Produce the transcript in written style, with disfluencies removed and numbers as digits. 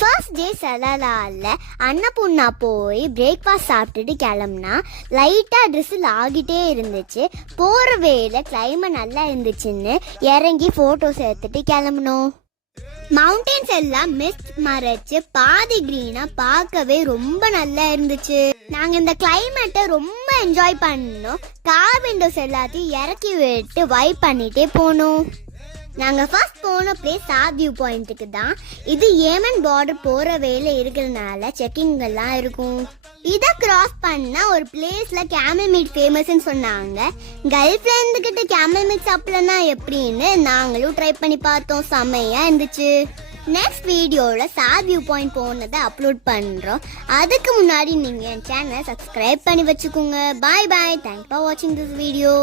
First day சலலால Annapurna போய் breakfast சாப்பிட்டுட்டு கிளம்புனா லைட்டாக ட்ரெஸ்ஸில் ஆகிட்டே இருந்துச்சு. போகிற வேலை கிளைமேட் நல்லா இருந்துச்சுன்னு இறங்கி ஃபோட்டோஸ் எடுத்துட்டு கிளம்புனோம். மவுண்டன்ஸ் எல்லாம் மிஸ்ட் மறைச்சு பாதி கிரீனா பார்க்கவே ரொம்ப நல்லா இருந்துச்சு. நாங்க இந்த கிளைமேட்டை ரொம்ப என்ஜாய் பண்ணோம். கார் விண்டோஸ் எல்லாத்தையும் இறக்கி விட்டு வைப் பண்ணிட்டே போனோம். நாங்க ஃபர்ஸ்ட் போன பிளேஸ் சாத் வியூ பாயிண்ட்டுக்கு தான். இது ஏமன் பார்டர் போற வேலை இருக்கிறதுனால செக்கிங் எல்லாம் இருக்கும். இதை கிராஸ் பண்ணா ஒரு பிளேஸ்ல கேமல் மீட் ஃபேமஸ்ன்னு சொன்னாங்க. கேர்ள் ஃப்ரெண்டு கிட்ட கேமல் மீட் சாப்பிடலன்னா எப்படின்னு நாங்களும் ட்ரை பண்ணி பார்த்தோம். செம்மையா இருந்துச்சு. நெக்ஸ்ட் வீடியோவில் சாத் வியூ பாயிண்ட் போனதை அப்லோட் பண்ணுறோம். அதுக்கு முன்னாடி நீங்கள் என் சேனலை சப்ஸ்கிரைப் பண்ணி வச்சுக்கோங்க. பாய் பாய். தேங்க்ஸ் ஃபார் வாட்சிங் திஸ் வீடியோ.